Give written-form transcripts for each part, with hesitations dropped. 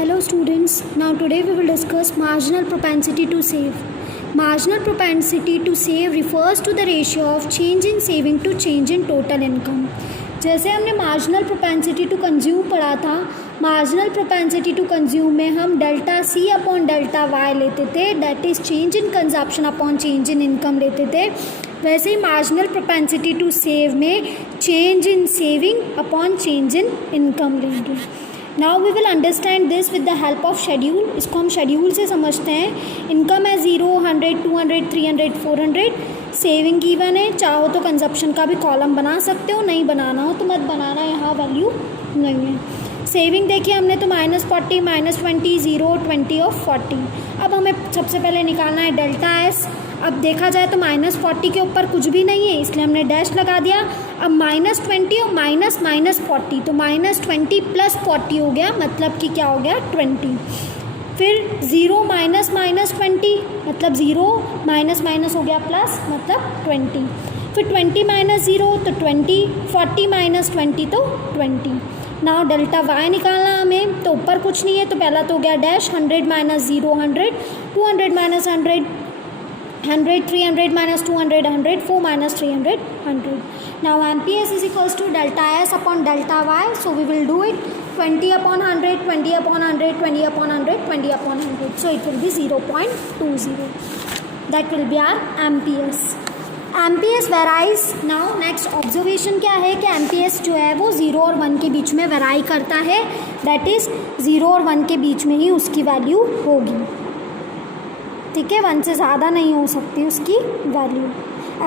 Hello students, now today we will discuss marginal propensity to save. Marginal propensity to save refers to the ratio of change in saving to change in total income. जैसे हमने marginal propensity to consume पढ़ा था, marginal propensity to consume में हम delta C upon delta Y लेते थे, that is change in consumption upon change in income लेते थे. वैसे ही marginal propensity to save में change in saving upon change in income लेंगे. Now we will understand this with the help of schedule. इसको हम शेड्यूल से समझते हैं. इनकम है 0, 100, 200, 300, 400. सेविंग गिवन है. चाहो तो कंजप्शन का भी कॉलम बना सकते हो, नहीं बनाना हो तो मत बनाना, यहाँ वैल्यू नहीं है. सेविंग देखिए हमने तो -40, -20, 0, 20 और 40. अब हमें सबसे पहले निकालना है डेल्टा एस. अब देखा जाए तो -40 के ऊपर कुछ भी नहीं है, इसलिए हमने डैश लगा दिया. अब -20 और -40, तो -20 + 40 हो गया, मतलब कि क्या हो गया 20. फिर 0 -20 मतलब 0 माइनस हो गया प्लस मतलब 20. फिर 20 - 0 तो 20, 40 - 20 तो 20. नाउ डेल्टा वाई निकालना हमें, तो ऊपर कुछ नहीं है तो पहला तो हो गया dash. 100 - 0 100, 200 - 100 100, 300 - 200 100, 4 - 300 100. Now MPS is equals to delta S upon delta Y. So we will do it 20 upon 100, 20 upon 100, 20 upon 100, 20 upon 100. So it will be 0.20. That will be our MPS. MPS varies. Now next observation क्या है कि MPS जो है वो 0 और 1 के बीच में वेराई करता है. That is 0 और 1 के बीच में ही उसकी वैल्यू होगी. ठीक है, 1 से ज़्यादा नहीं हो सकती उसकी वैल्यू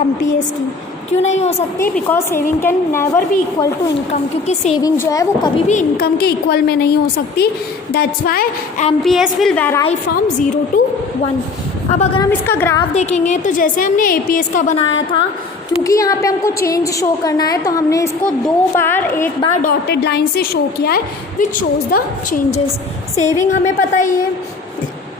MPS की. क्यों नहीं हो सकती? Because saving can never be equal to income, क्योंकि सेविंग जो है वो कभी भी इनकम के इक्वल में नहीं हो सकती. That's why MPS will वेराई from 0 to 1. अब अगर हम इसका ग्राफ देखेंगे तो जैसे हमने APS का बनाया था, क्योंकि यहाँ पे हमको चेंज शो करना है तो हमने इसको एक बार डॉटेड लाइन से शो किया है which shows the changes. Saving हमें पता ही है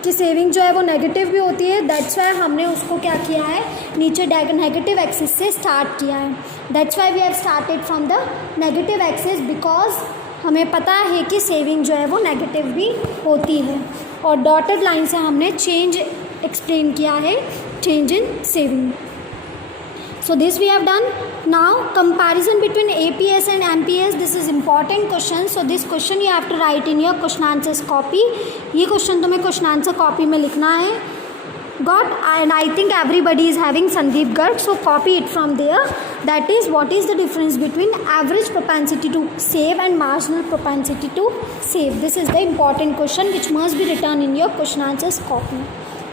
कि सेविंग जो है वो नेगेटिव भी होती है. दैट्स वाई हमने उसको क्या किया है, नीचे नेगेटिव एक्सिस से स्टार्ट किया है. That's why we have started from the negative axis, because हमें पता है कि सेविंग जो है वो नेगेटिव भी होती है. और डॉटेड लाइन से हमने चेंज एक्सप्लेन किया है, change in saving. So this we have done. Now comparison between APS and MPS, this is important question. So this question you have to write in your question answers copy. ये question तुम्हें question answer copy में लिखना है. Got? And I think everybody is having Sandeep Garg, so copy it from there. That is, what is the difference between average propensity to save and marginal propensity to save? This is the important question which must be written in your question answers copy.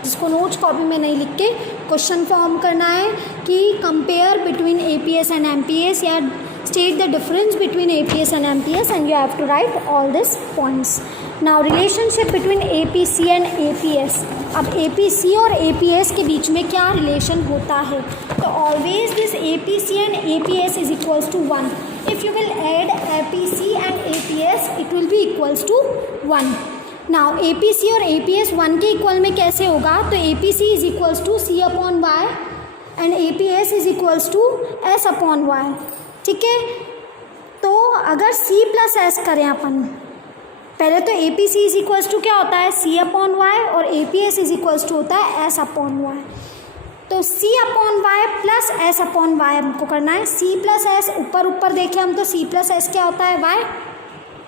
जिसको notes copy में नहीं लिख के question form करना है कि compare between APS and MPS, या state the difference between APS and MPS, and you have to write all this points. Now relationship between APC and APS. अब APC और APS के बीच में क्या रिलेशन होता है? तो always this APC and APS is equals to 1. If you will add APC and APS it will be equals to 1. Now APC और APS 1 के इक्वल में कैसे होगा? तो APC is equals to C upon Y and APS is equals to S upon Y. ठीक है, तो अगर C प्लस S करें अपन, पहले तो APC इज इक्वल्स टू क्या होता है, C अपॉन Y, और APS इज इक्वल्स टू होता है S अपॉन Y. तो C upon Y plus S upon Y हमको करना है. C प्लस S ऊपर देखें हम तो C प्लस S क्या होता है, Y,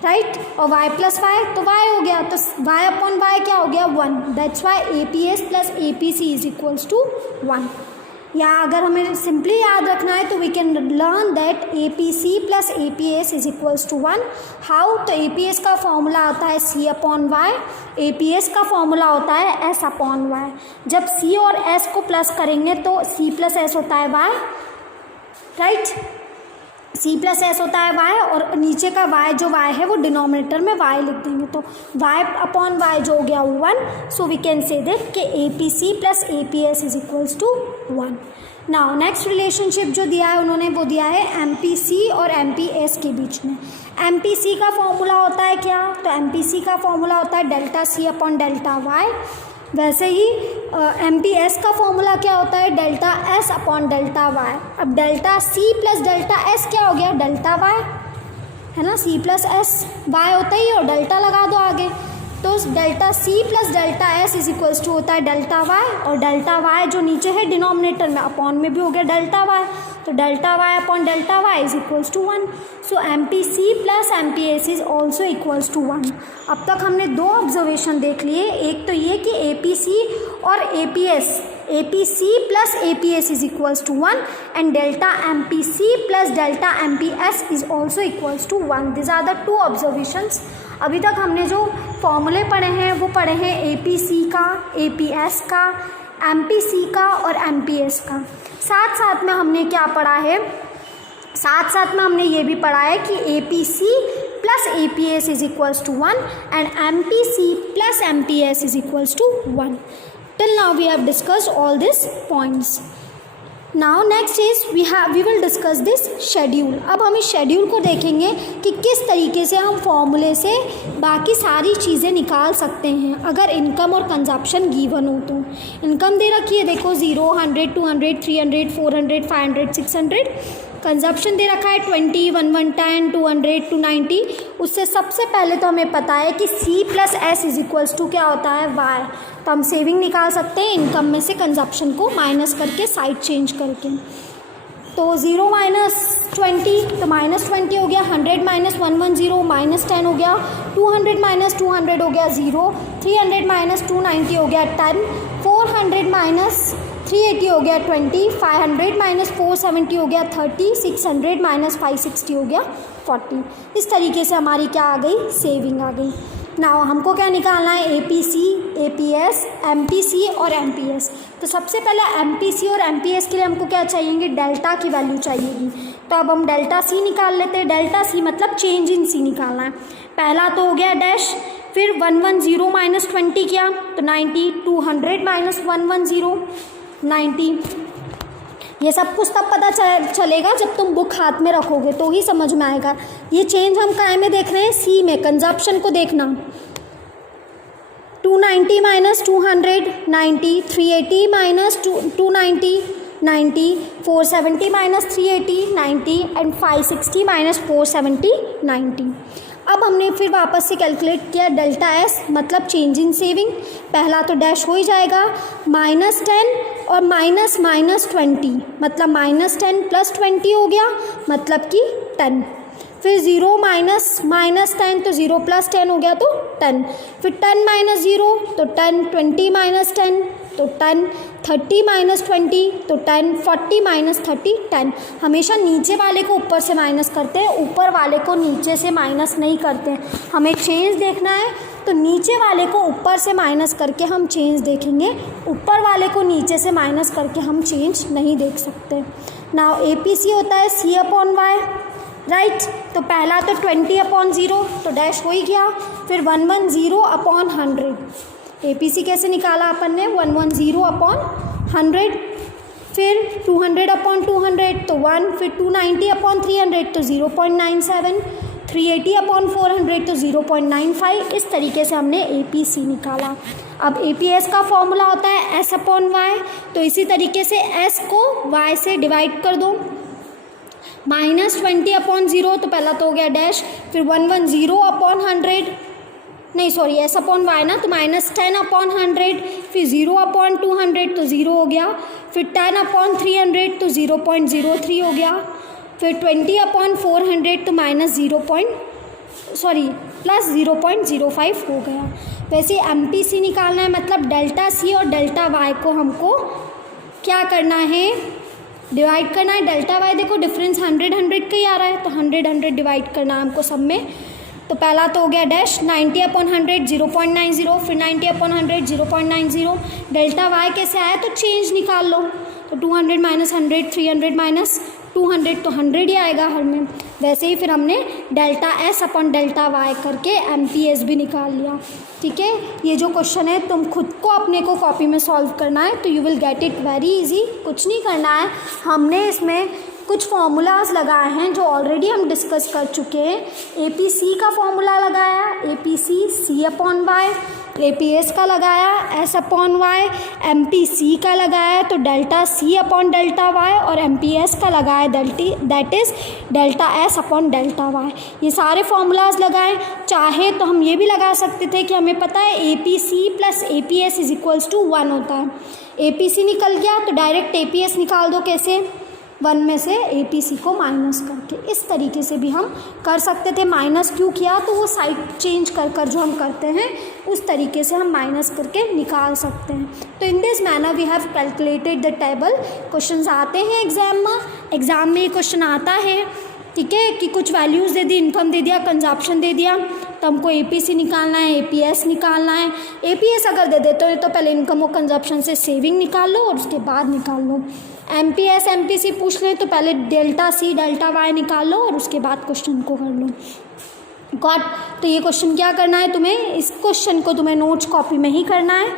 राइट, और y प्लस वाई तो y हो गया, तो y अपॉन वाई क्या हो गया 1. That's why APS plus APC is equals to 1. या अगर हमें सिंपली याद रखना है तो we can learn that APC plus APS is equals to 1. How? तो APS का फॉर्मूला आता है C अपॉन वाई, APS का फॉर्मूला होता है S अपॉन वाई. जब C और S को प्लस करेंगे तो C प्लस S होता है y, right, C plus S होता है y, और नीचे का y जो y है वो डिनोमिनेटर में y लिख देंगे, तो y अपॉन y जो हो गया 1. So we can say that कि APC plus APS is equals to 1. Now next relationship जो दिया है उन्होंने वो दिया है MPC और MPS के बीच में. MPC का फॉर्मूला होता है क्या? तो MPC का फॉर्मूला होता है delta C upon delta Y. वैसे ही MPS का फॉर्मूला क्या होता है, delta S upon delta Y. अब delta C plus delta S क्या हो गया, डेल्टा Y, है ना. C प्लस S Y होता ही और डेल्टा लगा दो आगे, तो equals delta C plus delta S is equals to होता है डेल्टा वाई, और डेल्टा वाई जो नीचे है डिनोमिनेटर में अपॉन में भी हो गया डेल्टा वाई, तो delta Y upon delta Y is equals to 1. So M P C plus M P S is also equals to 1. अब तक हमने दो ऑब्जर्वेशन देख लिए, एक तो ये कि ए पी सी और A P S, A P C plus A P S is equals to 1 and delta M P C plus delta M P S is also equals to 1. This are the two observations. अभी तक हमने जो फॉर्मूले पढ़े हैं वो पढ़े हैं ए पी सी का, ए पी एस का, एम पी सी का और एम पी एस का. साथ साथ में हमने क्या पढ़ा है, साथ साथ में हमने ये भी पढ़ा है कि A P C plus A P S is equals to 1 and M P C plus M P S is equals to 1. Till now we have discussed all these points. Now next is we will discuss this schedule. अब हम इस schedule को देखेंगे कि किस तरीके से हम फॉर्मूले से बाकी सारी चीज़ें निकाल सकते हैं अगर इनकम और कंजप्शन गिवन हो तो. इनकम दे रखी है देखो 0, 100, 200, 300, 400, 500, 600. कंजप्शन दे रखा है 20, 110, 200, 290. उससे सबसे पहले तो हमें पता है कि C plus S is equals to क्या होता है Y. तो हम सेविंग निकाल सकते हैं इनकम में से कंजप्शन को माइनस करके साइड चेंज करके. तो 0 माइनस 20 तो माइनस 20 हो गया, 100 माइनस 110 माइनस 10 हो गया, 200 माइनस 200 हो गया 0, 300 माइनस 290 हो गया 10, 400 माइनस 380 हो गया 20, 500 माइनस 470 हो गया 30, 600 माइनस 560 हो गया 40. इस तरीके से हमारी क्या आ गई, सेविंग आ गई. नाउ हमको क्या निकालना है, A P C, A P S, M P C और एम पी एस. तो सबसे पहले एम पी सी और एम पी एस के लिए हमको क्या चाहिएगी, डेल्टा की वैल्यू चाहिएगी. तो अब हम डेल्टा सी निकाल लेते हैं. डेल्टा सी मतलब चेंज इन सी निकालना है. पहला तो हो गया डैश, फिर 110 माइनस 20 किया तो 90, 200 माइनस 110 90. ये सब कुछ तब पता चलेगा जब तुम बुक हाथ में रखोगे तो ही समझ में आएगा. ये चेंज हम काय में देख रहे हैं, सी में. कंजप्शन को देखना, 290 minus 200 90, 380 minus 290 90, 470 minus 380 90 and 560 minus 470 90. अब हमने फिर वापस से कैलकुलेट किया डेल्टा एस मतलब चेंज इन सेविंग. पहला तो डैश हो ही जाएगा, -10 और माइनस 20 मतलब -10 प्लस 20 हो गया मतलब कि 10. फिर 0 माइनस 10 तो 0 प्लस 10 हो गया तो 10. फिर 10 माइनस 0 तो 10, 20 माइनस 10 तो 10, 30 माइनस 20 तो 10, 40 माइनस 30 10. हमेशा नीचे वाले को ऊपर से माइनस करते हैं, ऊपर वाले को नीचे से माइनस नहीं करते हैं. हमें चेंज देखना है तो नीचे वाले को ऊपर से माइनस करके हम चेंज देखेंगे, ऊपर वाले को नीचे से माइनस करके हम चेंज नहीं देख सकते. नाउ ए पी सी होता है C अपॉन वाई, राइट. तो पहला तो 20 अपॉन 0 तो डैश हो ही गया. फिर 110 अपॉन 100. ए पी सी कैसे निकाला अपन ने, 110 अपॉन 100. फिर 200 अपॉन 200 तो 1, फिर 290 अपॉन 300 तो 0.97, 380 अपॉन 400 तो 0.95. इस तरीके से हमने ए पी सी निकाला. अब ए पी एस का फॉर्मूला होता है एस अपॉन वाई. तो इसी तरीके से एस को वाई से डिवाइड कर दो. -20 अपॉन 0 तो पहला तो हो गया डैश, फिर 110 अपॉन 100 नहीं सॉरी एस अपॉन वाई ना, तो -10 अपॉन 100, फिर 0 अपॉन 200 तो 0 हो गया, फिर 10 अपॉन 300 तो 0.03 हो गया, फिर 20 अपॉन 400 तो प्लस 0.05 हो गया. वैसे एम पी सी निकालना है मतलब डेल्टा सी और डेल्टा वाई को हमको क्या करना है, डिवाइड करना है. डेल्टा वाई देखो डिफरेंस 100 का ही आ रहा है तो 100 डिवाइड करना है हमको सब में. तो पहला तो हो गया डैश, 90 अपॉन 100 0.90, फिर 90 अपॉन 100 0.90. डेल्टा वाई कैसे आया तो चेंज निकाल लो. तो 200 माइनस 100, 300 माइनस 200 तो 100 ही आएगा हर में. वैसे ही फिर हमने delta S upon delta Y करके एम पी एस भी निकाल लिया. ठीक है, ये जो क्वेश्चन है तुम खुद को अपने को कॉपी में सॉल्व करना है तो you will get it very easy. कुछ नहीं करना है, हमने इसमें कुछ फॉर्मूलाज लगाए हैं जो ऑलरेडी हम डिस्कस कर चुके हैं. ए पी सी का फॉर्मूला लगाया, A P C C upon Y, APS का लगाया S अपॉन वाई, MPC का लगाया तो delta C upon delta Y, और MPS का लगाया that is delta S upon delta Y. ये सारे फॉर्मूलाज लगाएं। चाहे तो हम ये भी लगा सकते थे कि हमें पता है APC plus APS is equals to 1 होता है। APC निकल गया तो डायरेक्ट APS निकाल दो, कैसे, 1 में से APC को माइनस करके। इस तरीके से भी हम कर सकते थे। माइनस क्यों किया, तो वो साइड चेंज कर जो हम करते हैं उस तरीके से हम माइनस करके निकाल सकते हैं। तो in this manner we have calculated the table. Questions आते हैं एग्ज़ाम में ये क्वेश्चन आता है, ठीक है, कि कुछ वैल्यूज़ दे दी, इनकम दे दिया, कंजप्शन दे दिया, तो हमको APC निकालना है, APS निकालना है। APS अगर दे देते हो तो पहले इनकम और कंजप्शन से सेविंग निकाल लो और उसके बाद निकाल लो। MPS MPC पूछ ले तो पहले डेल्टा C डेल्टा वाई निकाल लो और उसके बाद क्वेश्चन को कर लो। गॉट। तो ये क्वेश्चन क्या करना है तुम्हें, इस क्वेश्चन को तुम्हें नोट्स कॉपी में ही करना है,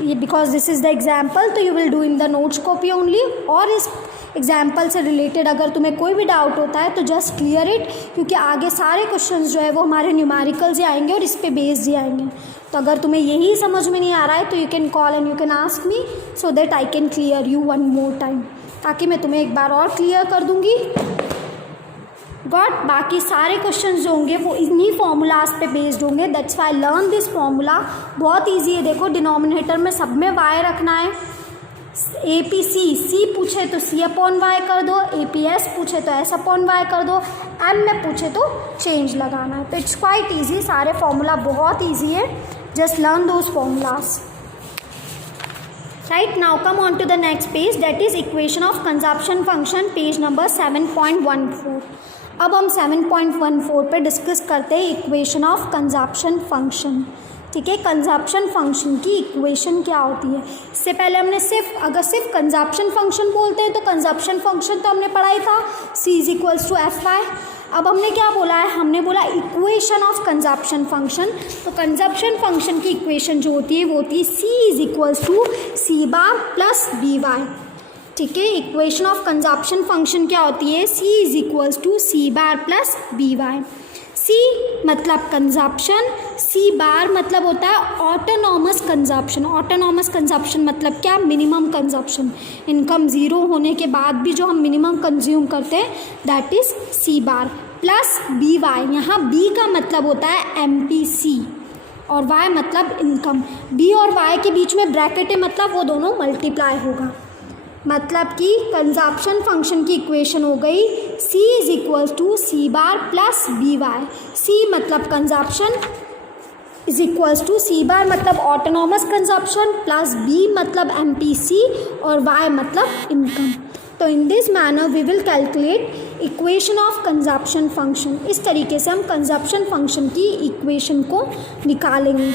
ये because this is the example, तो you will do in the notes copy only. और इस एग्जाम्पल से रिलेटेड अगर तुम्हें कोई भी डाउट होता है तो जस्ट क्लियर इट, क्योंकि आगे सारे क्वेश्चंस जो है वो हमारे न्यूमेरिकल्स ही आएंगे और इस पे बेस्ड ही आएंगे। तो अगर तुम्हें यही समझ में नहीं आ रहा है तो you can call and you can ask me so that I can clear you one more time, ताकि मैं तुम्हें एक बार और क्लियर कर दूँगी। गॉट। बाकी सारे क्वेश्चंस जो होंगे वो इन्हीं फॉर्मूलाज पे बेस्ड होंगे, that's why learn this formula. बहुत ईजी है, देखो डिनोमिनेटर में सब में वाई रखना है। APC C पूछे तो C अपॉन वाई कर दो, APS पूछे तो S अपॉन वाई कर दो, M में पूछे तो चेंज लगाना है। तो इट्स क्वाइट ईजी, सारे फॉर्मूला बहुत ईजी है, just learn those formulas. Right, now come on to the next page, that is equation of consumption function, page number 7.14। अब हम 7.14 पे डिस्कस करते हैं इक्वेशन ऑफ कंजप्शन फंक्शन। ठीक है, कंजप्शन फंक्शन की इक्वेशन क्या होती है। इससे पहले हमने अगर सिर्फ कंजप्शन फंक्शन बोलते हैं तो कंजप्शन फंक्शन तो हमने पढ़ा ही था, C is equals to FY। अब हमने क्या बोला है, हमने बोला इक्वेशन ऑफ कंजप्शन फंक्शन। तो कंजप्शन फंक्शन की इक्वेशन जो होती है वो होती है C is equals to C bar plus BY। ठीक है, इक्वेशन ऑफ कंजप्शन फंक्शन क्या होती है, C is equals to C bar plus BY। C मतलब कंजप्शन, C बार मतलब होता है ऑटोनॉमस कंजप्शन। ऑटोनॉमस कंजप्शन मतलब क्या, मिनिमम कंजप्शन। इनकम ज़ीरो होने के बाद भी जो हम मिनिमम कंज्यूम करते हैं that is C bar plus BY। यहाँ B का मतलब होता है MPC और Y मतलब इनकम। B और Y के बीच में ब्रैकेट है, मतलब वो दोनों मल्टीप्लाई होगा। मतलब कि कंजप्शन फंक्शन की इक्वेशन हो गई C is equals to C bar plus BY। C मतलब consumption is equals to C bar मतलब ऑटोनॉमस कंजप्शन प्लस B मतलब MPC और Y मतलब इनकम। तो in this manner we will calculate equation of consumption function. इस तरीके से हम कंजप्शन फंक्शन की इक्वेशन को निकालेंगे।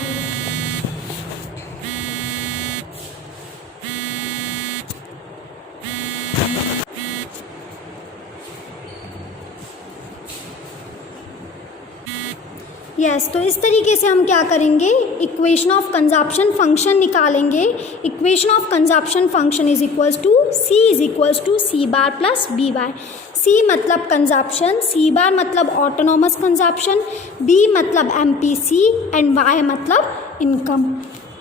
यस, तो इस तरीके से हम क्या करेंगे, इक्वेशन ऑफ कंजप्शन फंक्शन निकालेंगे। Equation of consumption function is equals to C is equals to C bar plus BY। C मतलब कंजप्शन, C बार मतलब ऑटोनॉमस कंजप्शन, B मतलब MPC एंड Y मतलब इनकम।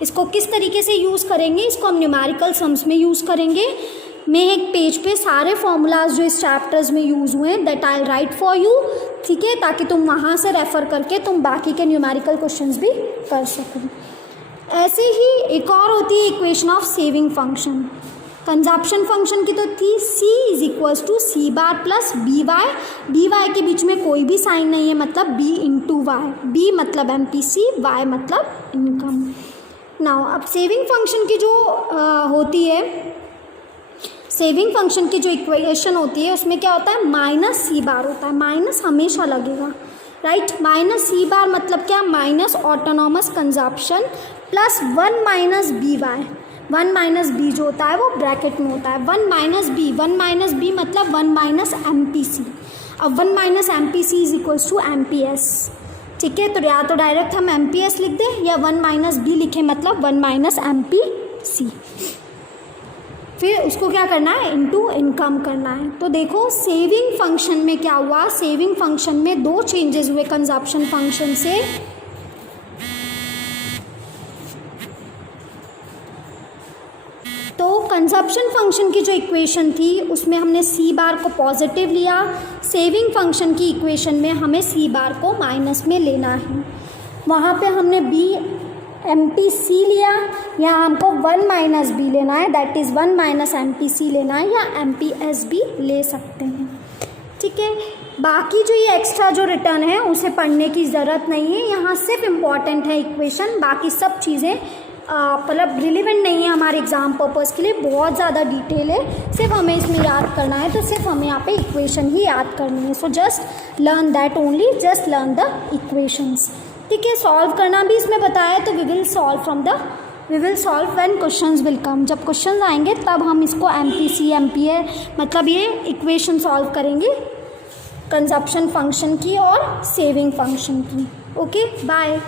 इसको किस तरीके से यूज़ करेंगे, इसको हम न्यूमेरिकल सम्स में यूज़ करेंगे। मैं एक पेज पे सारे फॉर्मूलाज जो इस चैप्टर्स में यूज़ हुए हैं that I right for you, ठीक है, ताकि तुम वहाँ से रेफ़र करके तुम बाकी के न्यूमेरिकल क्वेश्चंस भी कर सको। ऐसे ही एक और होती है equation of saving function. Consumption function की तो थी C is equals to C bar plus BY। BY के बीच में कोई भी साइन नहीं है, मतलब B इंटू वाई। B मतलब MPC, Y मतलब इनकम। नाउ अब सेविंग फंक्शन की जो होती है, सेविंग फंक्शन की जो इक्वेशन होती है उसमें क्या होता है, माइनस C बार होता है। माइनस हमेशा लगेगा, राइट। माइनस C बार मतलब क्या, minus autonomous consumption plus 1 minus BY। 1 minus B जो होता है वो ब्रैकेट में होता है। 1 माइनस B मतलब 1 माइनस MPC। अब 1 minus MPC is equals to MPS। ठीक है, तो या तो डायरेक्ट हम MPS लिख दें या 1 माइनस B लिखें, मतलब 1 माइनस MPC। फिर उसको क्या करना है, इनटू इनकम करना है। तो देखो सेविंग फंक्शन में क्या हुआ, सेविंग फंक्शन में दो चेंजेस हुए कंजप्शन फंक्शन से। कंजप्शन फंक्शन की जो इक्वेशन थी उसमें हमने सी बार को पॉजिटिव लिया, सेविंग फंक्शन की इक्वेशन में हमें सी बार को माइनस में लेना है। वहाँ पे हमने बी एम पी सी लिया, यहाँ हमको 1 माइनस बी लेना है, that is 1 minus M P C लेना है, या एम पी एस भी ले सकते हैं। ठीक है, बाकी जो ये एक्स्ट्रा जो रिटर्न है उसे पढ़ने की ज़रूरत नहीं है, यहाँ सिर्फ इम्पॉर्टेंट है इक्वेशन, बाकी सब चीज़ें मतलब रिलेवेंट नहीं है हमारे एग्ज़ाम पर्पज़ के लिए, बहुत ज़्यादा डिटेल है, सिर्फ हमें इसमें याद करना है, तो सिर्फ हमें यहाँ पे इक्वेशन ही याद करनी है। So just learn that only, just learn the equations. ठीक है, सॉल्व करना भी इसमें बताया, तो we will solve when questions will come, जब क्वेश्चन आएंगे तब हम इसको M P C M P A मतलब ये इक्वेशन सॉल्व करेंगे कंजप्शन फंक्शन की और सेविंग फंक्शन की। Okay, bye.